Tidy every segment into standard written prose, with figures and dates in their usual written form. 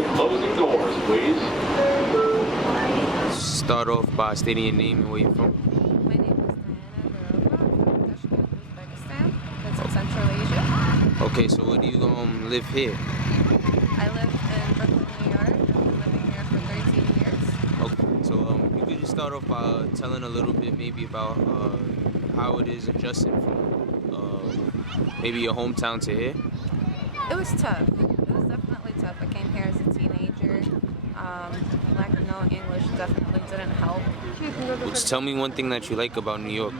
the closing doors, please. Start off by stating your name and where you're from. My name is Diana Borova from Tashkent, Uzbekistan. That's in Central Asia. Okay, so where do you live here? I live in Brooklyn, New York. I've been living here for 13 years. Okay, so you could just start off by telling a little bit maybe about how it is adjusting from maybe your hometown to here. It was tough. It was definitely tough. I came here as a teenager. Lack of knowing English definitely didn't help. Well, just tell me one thing that you like about New York.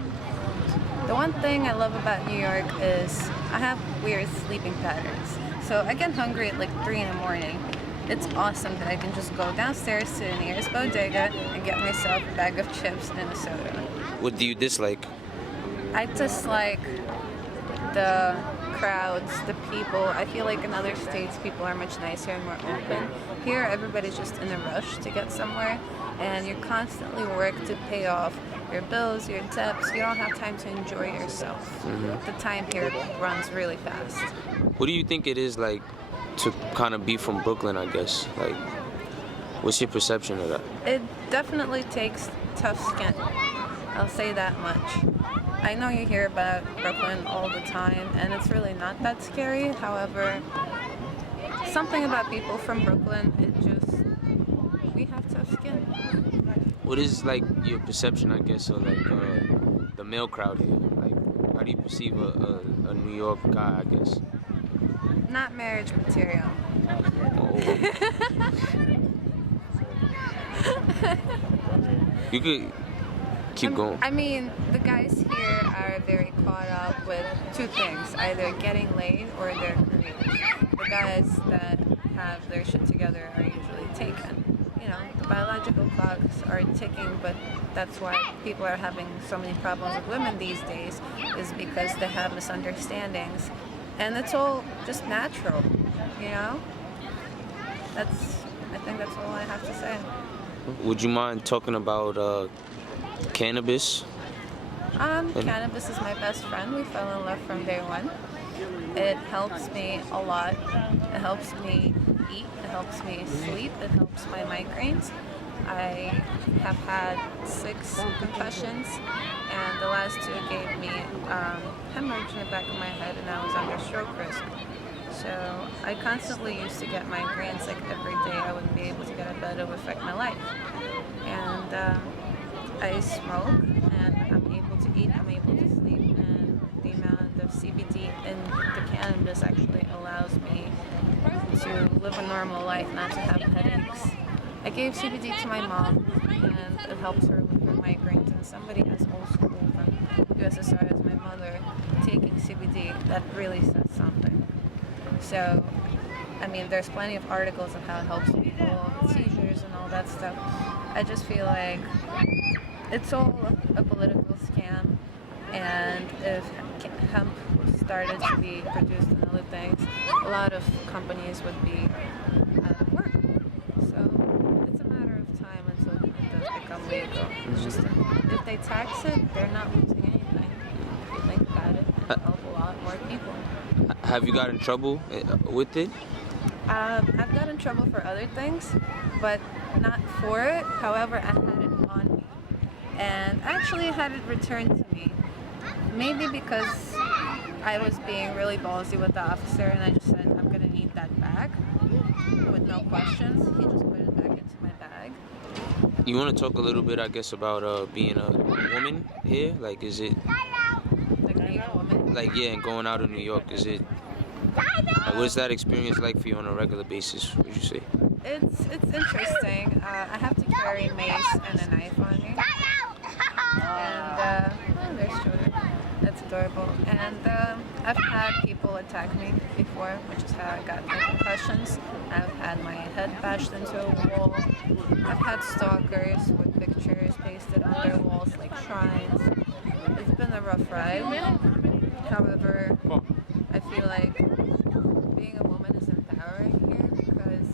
The one thing I love about New York is I have weird sleeping patterns. So I get hungry at like 3 in the morning. It's awesome that I can just go downstairs to the nearest bodega and get myself a bag of chips and a soda. What do you dislike? I dislike the crowds, the people. I feel like in other states people are much nicer and more open. Here everybody's just in a rush to get somewhere and you're constantly work to pay off your bills, your debts. You don't have time to enjoy yourself. The time here runs really fast. What do you think it is like to kind of be from Brooklyn, I guess? Like, what's your perception of that? It definitely takes tough skin. I'll say that much. I know you hear about Brooklyn all the time, and it's really not that scary. However, something about people from Brooklyn, we have tough skin. What is like your perception, I guess, of like the male crowd here? Like, how do you perceive a New York guy, I guess? Not marriage material. Oh. You could keep going. I mean, the guys here are very caught up with two things, either getting laid or their careers. The guys that have their shit together are usually taken. You know, the biological clocks are ticking, but that's why people are having so many problems with women these days, is because they have misunderstandings. And it's all just natural, you know? I think that's all I have to say. Would you mind talking about cannabis? Cannabis is my best friend. We fell in love from day one. It helps me a lot. It helps me eat. It helps me sleep. It helps my migraines. I have had 6 concussions, and the last 2 gave me hemorrhage in the back of my head, and I was under stroke risk. So I constantly used to get migraines like every day. I wouldn't be able to get out of bed. It would affect my life. And I smoke, and I'm able to eat, I'm able to sleep, and the amount of CBD in the cannabis actually allows me to live a normal life, not to have headaches. I gave CBD to my mom, and it helps her with her migraines. And somebody as old school from USSR as my mother taking CBD, that really says something. So, I mean, there's plenty of articles of how it helps people with seizures and all that stuff. I just feel like it's all a political scam, and if hemp started to be produced in other things, a lot of companies would be out of work. So it's a matter of time until it does become legal. It's just if they tax it, they're not losing anything. If you think about it, it'll help a lot more people. Have you got in trouble with it? I've got in trouble for other things, but not for it. However, I had it on me. And actually had it returned to me. Maybe because I was being really ballsy with the officer and I just said, I'm gonna need that back. With no questions, he just put it back into my bag. You want to talk a little bit, I guess, about being a woman here? Like, is it... Like being a woman. Like, yeah, and going out of New York, is it... Like, what's that experience like for you on a regular basis, would you say? It's interesting. I have to carry mace and a knife on me. And oh, there's Jordan. That's adorable. And I've had people attack me before, which is how I got my concussions. I've had my head bashed into a wall. I've had stalkers with pictures pasted on their walls like shrines. It's been a rough ride. However, I feel like being a woman is empowering here because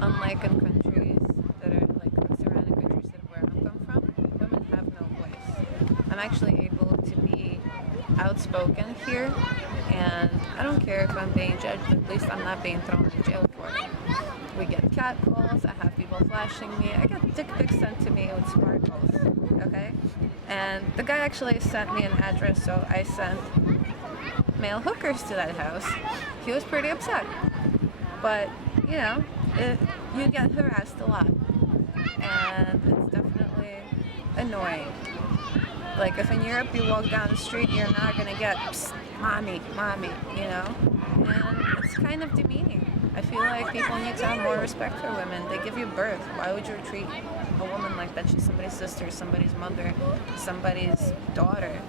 unlike in countries that are like surrounding countries that where I'm come from, women have no voice. I'm actually able to be outspoken here, and I don't care if I'm being judged, at least I'm not being thrown in jail for it. We get catcalls. I have people flashing me. I get dick pics sent to me with sparkles. Okay, and the guy actually sent me an address, so I sent male hookers to that house. He was pretty upset, but you know, you get harassed a lot, and it's definitely annoying. Like if in Europe you walk down the street, you're not gonna get psst, mommy, mommy, you know, and it's kind of demeaning. I feel like people need to have more respect for women. They give you birth. Why would you treat a woman like that? She's somebody's sister, somebody's mother, somebody's daughter.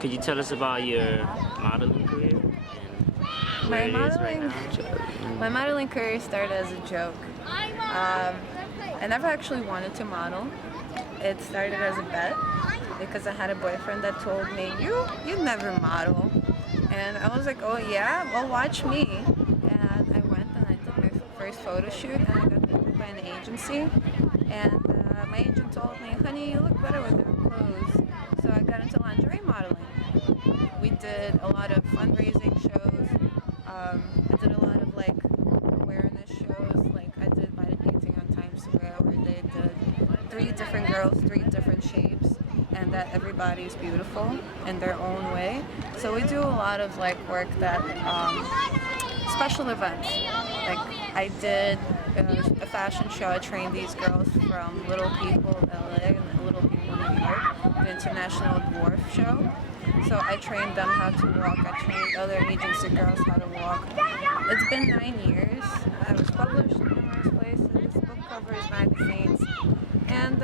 Could you tell us about your modeling career and where it is right now? My modeling career started as a joke. I never actually wanted to model. It started as a bet because I had a boyfriend that told me, you never model. And I was like, oh yeah? Well, watch me. And I went and I did my first photo shoot and I got booked by an agency. And my agent told me, honey, you look better with your clothes. So I got into lingerie modeling. We did a lot of fundraising shows. I did a lot of like awareness shows. Like I did by the painting on Times Square where they did 3 different girls, 3 different shapes, and that everybody's beautiful in their own way. So we do a lot of like work that special events. Like I did a fashion show. I trained these girls from Little People LA and Little People New York, the International Dwarf Show. So I trained them how to walk. I trained other agency girls how to walk. It's been 9 years. I was published in numerous places, book covers, magazines. And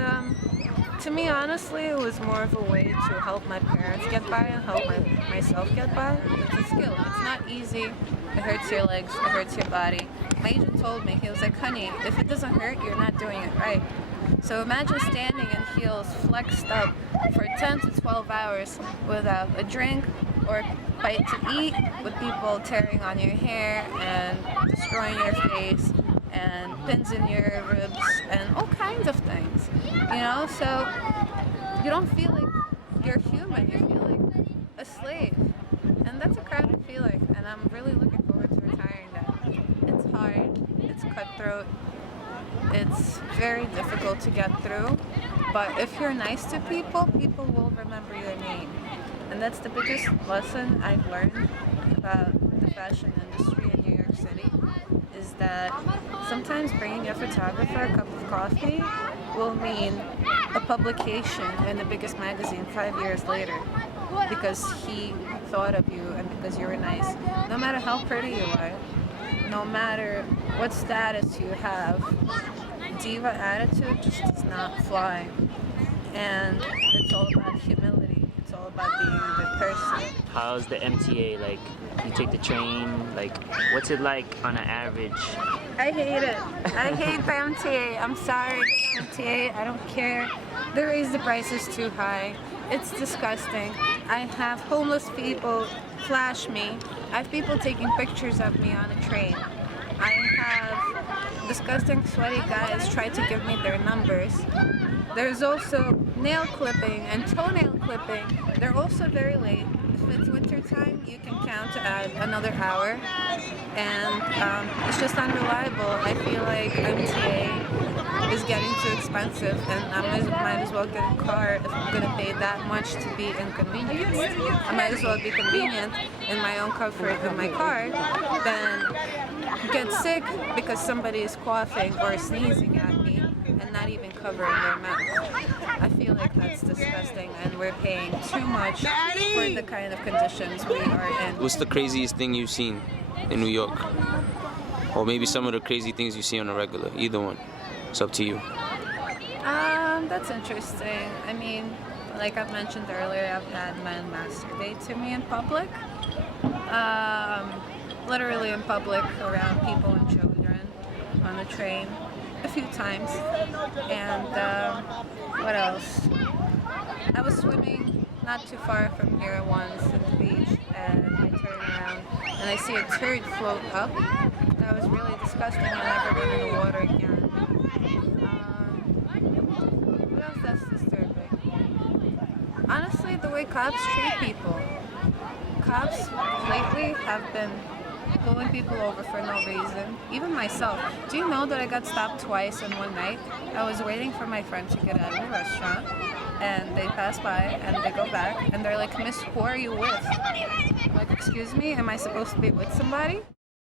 to me, honestly, it was more of a way to help my parents get by and help myself get by. It's a skill. It's not easy. It hurts your legs. It hurts your body. My agent told me, he was like, honey, if it doesn't hurt, you're not doing it right. So imagine standing in heels flexed up for 10 to 12 hours without a drink or bite to eat, with people tearing on your hair and destroying your face and pins in your ribs and all kinds of things, you know? So you don't feel like you're human, you feel like a slave. And that's a crappy feeling, and I'm really looking forward to retiring that. It's hard, it's cutthroat, it's very difficult to get through, but if you're nice to people, people will remember your name. And that's the biggest lesson I've learned about the fashion industry in New York City, is that sometimes bringing a photographer a cup of coffee will mean a publication in the biggest magazine 5 years later, because he thought of you and because you were nice. No matter how pretty you are, no matter what status you have, diva attitude just does not fly. And it's all about humility. It's all about being a good person. How's the MTA? Like, you take the train, like, what's it like on an average? I hate it. I hate the MTA. I'm sorry, MTA. I don't care. They raise the prices too high. It's disgusting. I have homeless people flash me. I have people taking pictures of me on a train. I have disgusting sweaty guys try to give me their numbers. There's also nail clipping and toenail clipping. They're also very late. If it's winter time, you can count to add another hour. And it's just unreliable. I feel like MTA is getting too expensive, and I might as well get a car if I'm going to pay that much to be inconvenienced. I might as well be convenient in my own comfort in my car than get sick because somebody is coughing or sneezing at me and not even covering their mouth. I feel like that's disgusting, and we're paying too much for the kind of conditions we are in. What's the craziest thing you've seen in New York? Or maybe some of the crazy things you see on a regular, either one. It's up to you. That's interesting. I mean, like I've mentioned earlier, I've had men masturbate to me in public. Literally in public, around people and children, on the train, a few times. And what else? I was swimming not too far from here once at the beach, and I turn around and I see a turd float up. That was really disgusting. I've never been in the water again. What else that's disturbing? Honestly, the way cops treat people. Cops lately have been pulling people over for no reason. Even myself. Do you know that I got stopped twice in one night? I was waiting for my friend to get out of the restaurant, and they pass by and they go back and they're like, "Miss, who are you with?" I'm like, "Excuse me, am I supposed to be with somebody?"